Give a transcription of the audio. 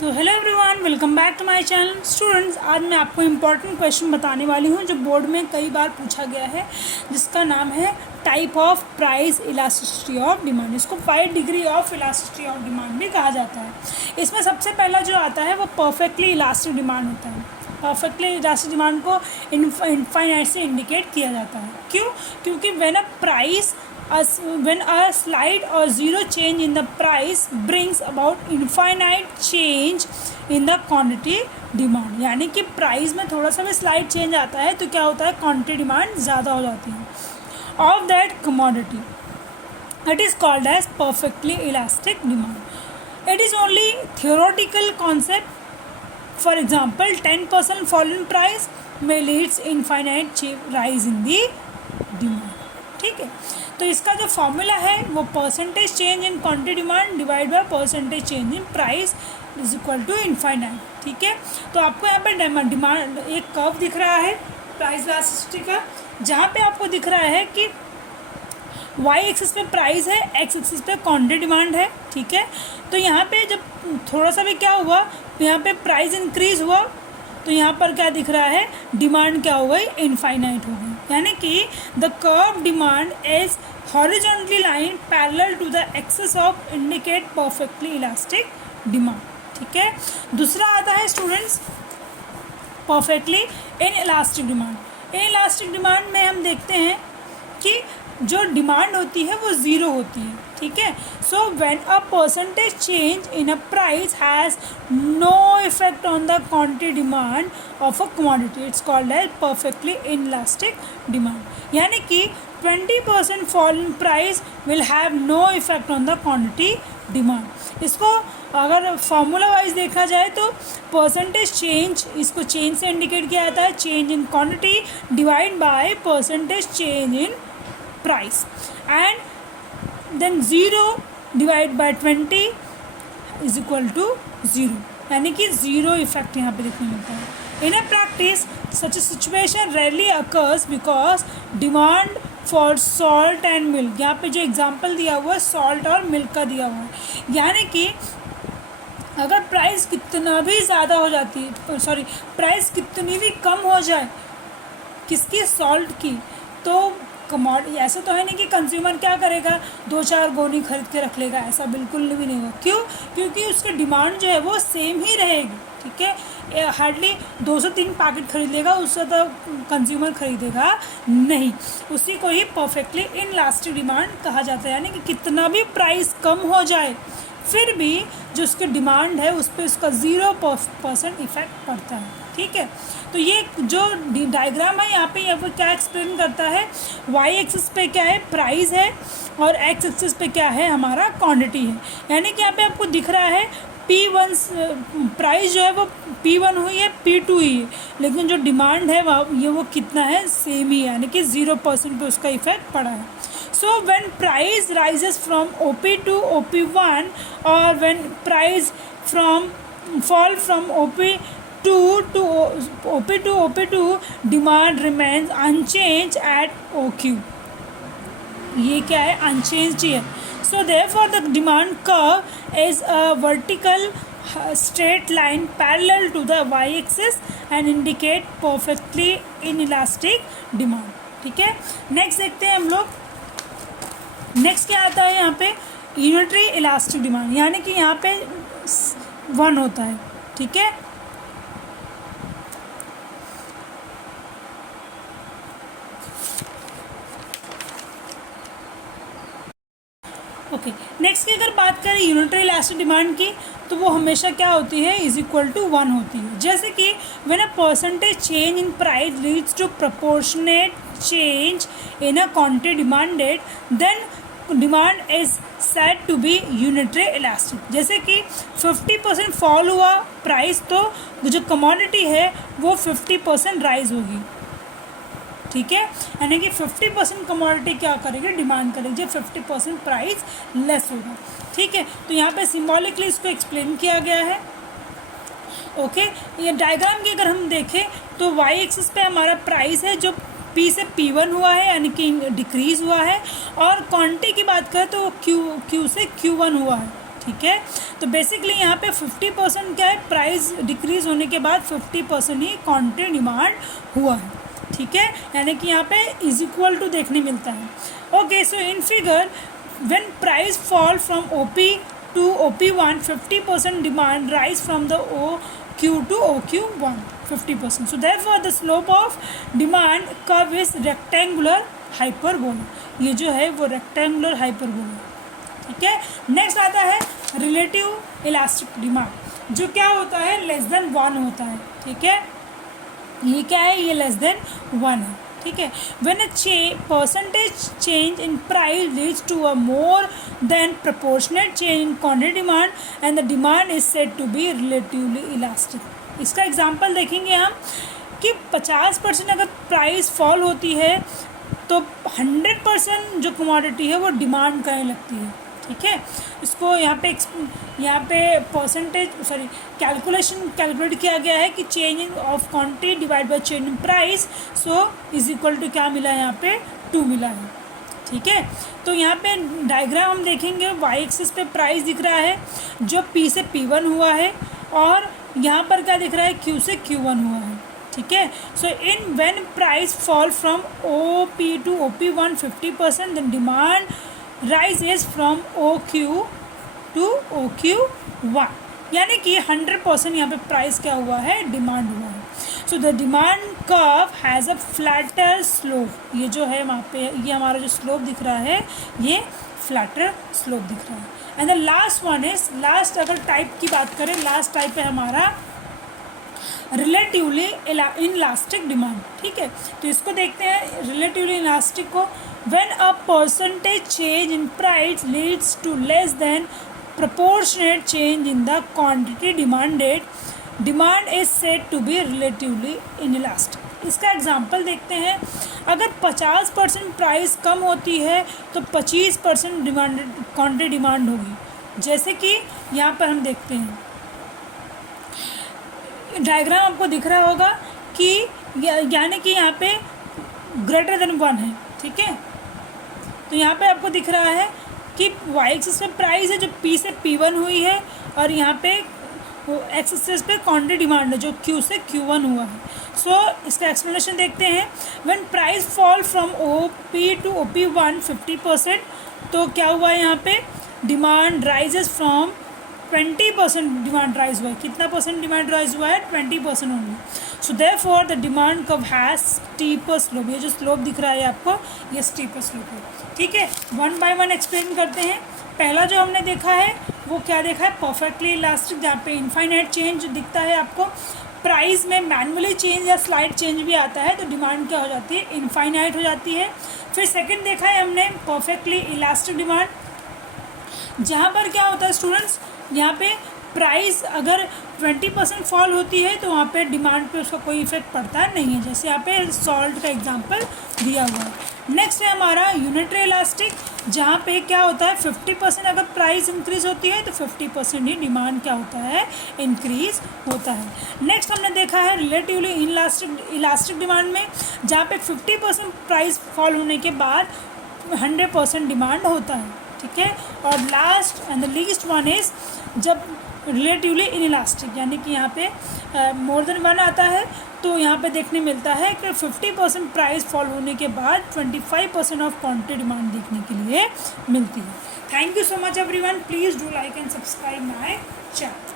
तो hello everyone, welcome back to my channel. Students, आज मैं आपको इम्पॉर्टेंट क्वेश्चन बताने वाली हूँ जो बोर्ड में कई बार पूछा गया है, जिसका नाम है type of price elasticity of demand. इसको 5 degree of elasticity of demand भी कहा जाता है। इसमें सबसे पहला जो आता है वो परफेक्टली इलास्टिक डिमांड होता है। परफेक्टली इलास्टिक डिमांड को इनफाइनाइट से इंडिकेट किया जाता है। क्यों? क्योंकि when a slight or zero change in the price brings about infinite change in the quantity demand। यानी कि प्राइस में थोड़ा सा भी स्लाइट चेंज आता है तो क्या होता है, क्वांटिटी डिमांड ज़्यादा हो जाती है of that commodity. It is called as perfectly elastic demand. It is only theoretical concept. For example 10% fall in price में leads infinite rise in the demand. ठीक है, तो इसका जो फॉर्मूला है वो percentage change in quantity demand divide by percentage change in price is equal to infinite. ठीक है, तो आपको यहाँ पे डिमांड एक कर्व दिख रहा है प्राइस इलास्टिसिटी का, जहाँ पे आपको दिख रहा है कि वाई एक्सिस पे प्राइस है, एक्स एक्सिस पे क्वांटिटी डिमांड है। ठीक है, तो यहाँ पे जब थोड़ा सा भी क्या हुआ, यहाँ पे प्राइस इंक्रीज हुआ तो यहाँ पर क्या दिख रहा है, डिमांड क्या हो गई, इनफाइनाइट हो गई। यानी कि the curve demand is horizontally line parallel to the axis of indicate perfectly elastic demand. ठीक है, दूसरा आता है students perfectly inelastic demand. Inelastic demand में हम देखते हैं कि जो डिमांड होती है वो ज़ीरो होती है। ठीक है, so when a percentage change in a price has no effect on the quantity demand of a commodity, it's called as perfectly inelastic demand. यानी कि 20% fall in price will have no effect on the quantity demand. इसको अगर formula wise देखा जाए तो percentage change, इसको change से indicate किया जाता है, change in quantity divide by percentage change in price, and then 0 divide by 20 is equal to 0। यानी कि ज़ीरो इफेक्ट यहाँ पे देखने मिलता है। In a practice such a situation rarely occurs because demand for salt and milk, यहाँ पे जो एग्जांपल दिया हुआ है सॉल्ट और मिल्क का दिया हुआ है। यानी कि अगर प्राइस कितना भी ज़्यादा हो जाती है, सॉरी प्राइस कितनी भी कम हो जाए किसकी, सॉल्ट की, तो ऐसा तो है नहीं कि कंज्यूमर क्या करेगा, 2-4 गोनी खरीद के रख लेगा, ऐसा बिल्कुल भी नहीं होगा। क्यों? क्योंकि उसका डिमांड जो है वो सेम ही रहेगी। ठीक है, हार्डली 2 से 3 पैकेट खरीद लेगा, उससे तो कंज्यूमर खरीदेगा नहीं। उसी को ही परफेक्टली इनइलास्टिक डिमांड कहा जाता है। यानी कि कितना भी प्राइस कम हो जाए फिर भी जो उसकी डिमांड है उस पर उसका 0% इफेक्ट पड़ता है। ठीक है, तो ये जो डायग्राम है यहाँ पे क्या एक्सप्लेन करता है, वाई एक्सिस पे क्या है, प्राइस है, और एक्स एक्सिस पे क्या है, हमारा क्वांटिटी है। यानी कि यहाँ पे आपको दिख रहा है P1 प्राइस जो है वो P1 हुई है, P2 हुई है, लेकिन जो डिमांड है वो कितना है, सेम ही है, यानी कि 0% पे उसका इफेक्ट पड़ा है। So when price rises from OP to OP1 or when price fall from OP2 to OP2, demand remains unchanged at OQ। ये क्या है, unchanged ही है। So therefore the demand curve is a vertical straight line parallel to the y-axis and indicate perfectly inelastic demand। ठीक है, next देखते हैं हम लोग। नेक्स्ट क्या आता है यहाँ पे, यूनिटरी इलास्टिक डिमांड। यानी कि यहाँ पे 1 होता है। ठीक है, ओके, नेक्स्ट की अगर बात करें यूनिटरी इलास्टिक डिमांड की तो वो हमेशा क्या होती है, इज इक्वल टू 1 होती है। जैसे कि when a percentage change in price leads to proportionate change in a quantity demanded, then demand is said to be unitary elastic. जैसे कि 50% फॉल हुआ प्राइस तो जो कमोडिटी है वो 50% राइज होगी। ठीक है, यानी कि 50% कमोडिटी क्या करेगी, डिमांड करेगी, जब 50% प्राइस लेस होगा। ठीक है, तो यहाँ पे सिम्बॉलिकली इसको एक्सप्लेन किया गया है। ओके, ये डायग्राम की अगर हम देखें तो वाई एक्सिस पे हमारा प्राइस है जो P से P1 हुआ है, यानी कि डिक्रीज़ हुआ है, और क्वांटिटी की बात करें तो Q से Q1 हुआ है। ठीक है। तो बेसिकली यहाँ पे 50% क्या है, प्राइस डिक्रीज होने के बाद 50% ही क्वांटिटी डिमांड हुआ है, ठीक है। यानी कि यहाँ पे इज इक्वल टू देखने मिलता है। Okay, so in figure when price fall from OP to OP1 50% demand rise from the OQ to OQ1 50%. So therefore the slope of demand curve is rectangular hyperbola. ये जो है वो rectangular hyperbola, ठीक है। Next आता है relative elastic demand, जो क्या होता है, लेस देन 1 होता है, ठीक है। ये क्या है, ये लेस देन 1 है, ठीक है। When a percentage change in price leads to a more than proportionate change in quantity demand and the demand is said to be relatively elastic. इसका एग्जांपल देखेंगे हम कि 50% अगर प्राइस फॉल होती है तो 100% जो कमोडिटी है वो डिमांड करने लगती है, ठीक है। इसको यहाँ पे परसेंटेज कैलकुलेट किया गया है कि change in of quantity divide by change in price, so is equal to क्या मिला है, यहाँ पे 2 मिला है, ठीक है। तो यहाँ पे डायग्राम हम देखेंगे, वाई एक्सिस पे प्राइस दिख रहा है जो P से P1 हुआ है, और यहाँ पर क्या दिख रहा है, Q से Q1 हुआ है, ठीक है। So in when price fall from OP to OP1 50%, then demand rises from OQ to OQ1, यानी कि 100% यहाँ पे प्राइस क्या हुआ है, डिमांड हुआ है। So the demand curve has a flatter slope, ये जो है वहाँ पे ये हमारा जो स्लोप दिख रहा है ये फ्लैटर स्लोप दिख रहा है। And the last one is, last अगर टाइप की बात करें, लास्ट टाइप है हमारा रिलेटिवली इलास्टिक डिमांड, ठीक है। तो इसको देखते हैं रिलेटिवली इलास्टिक को। When a percentage change in price leads to less than proportionate change in the quantity demanded, demand is said to be relatively inelastic. इसका एग्जाम्पल देखते हैं, अगर 50% प्राइस कम होती है तो 25% डिमांडेड क्वांटिटी डिमांड होगी। जैसे कि यहाँ पर हम देखते हैं, डायग्राम आपको दिख रहा होगा कि यानी कि यहाँ पे ग्रेटर देन 1 है, ठीक है। तो यहाँ पे आपको दिख रहा है कि वाई एक्सिस में प्राइस है जो P से P1 हुई है, और यहाँ पे एक्स एक्सिस पे क्वांटिटी डिमांड है जो Q से Q1 हुआ है। सो इसका एक्सप्लेनेशन देखते हैं। When price fall from OP to OP1 50%, तो क्या हुआ है, यहाँ पे demand rises from 20% demand rise हुआ है। कितना परसेंट डिमांड राइज हुआ है, 20% only. So therefore the demand curve has steeper slope, ये जो स्लोप दिख रहा है आपको, ये स्टीपर स्लोप है, ठीक है। 1 बाय 1 एक्सप्लेन करते हैं। पहला जो हमने देखा है वो क्या देखा है, परफेक्टली इलास्टिक, जहाँ पे इनफाइनाइट चेंज दिखता है आपको। प्राइस में मैनुअली चेंज या स्लाइड चेंज भी आता है तो डिमांड क्या हो जाती है, इनफाइनाइट हो जाती है। फिर सेकंड देखा है हमने परफेक्टली इलास्टिक डिमांड, जहाँ पर क्या होता है स्टूडेंट्स, यहाँ पे प्राइस अगर 20% फॉल होती है तो वहाँ पे डिमांड पे उसका कोई इफेक्ट पड़ता नहीं है, जैसे यहाँ पे सॉल्ट का एग्जांपल दिया हुआ है। नेक्स्ट है हमारा यूनिटरी इलास्टिक, जहाँ पे क्या होता है 50% अगर प्राइस इंक्रीज होती है तो 50% ही डिमांड क्या होता है, इंक्रीज होता है। नेक्स्ट हमने देखा है रिलेटिवली इलास्टिक डिमांड में, जहाँ पे 50% प्राइस फॉल होने के बाद 100% डिमांड होता है, ठीक है। और last and the least one is जब रिलेटिवली इनइलास्टिक, यानी कि यहाँ पे मोर देन 1 आता है तो यहाँ पे देखने मिलता है कि 50% प्राइस फॉल होने के बाद 25% ऑफ क्वांटिटी डिमांड देखने के लिए मिलती है। Thank you so much everyone, please do like and subscribe my channel.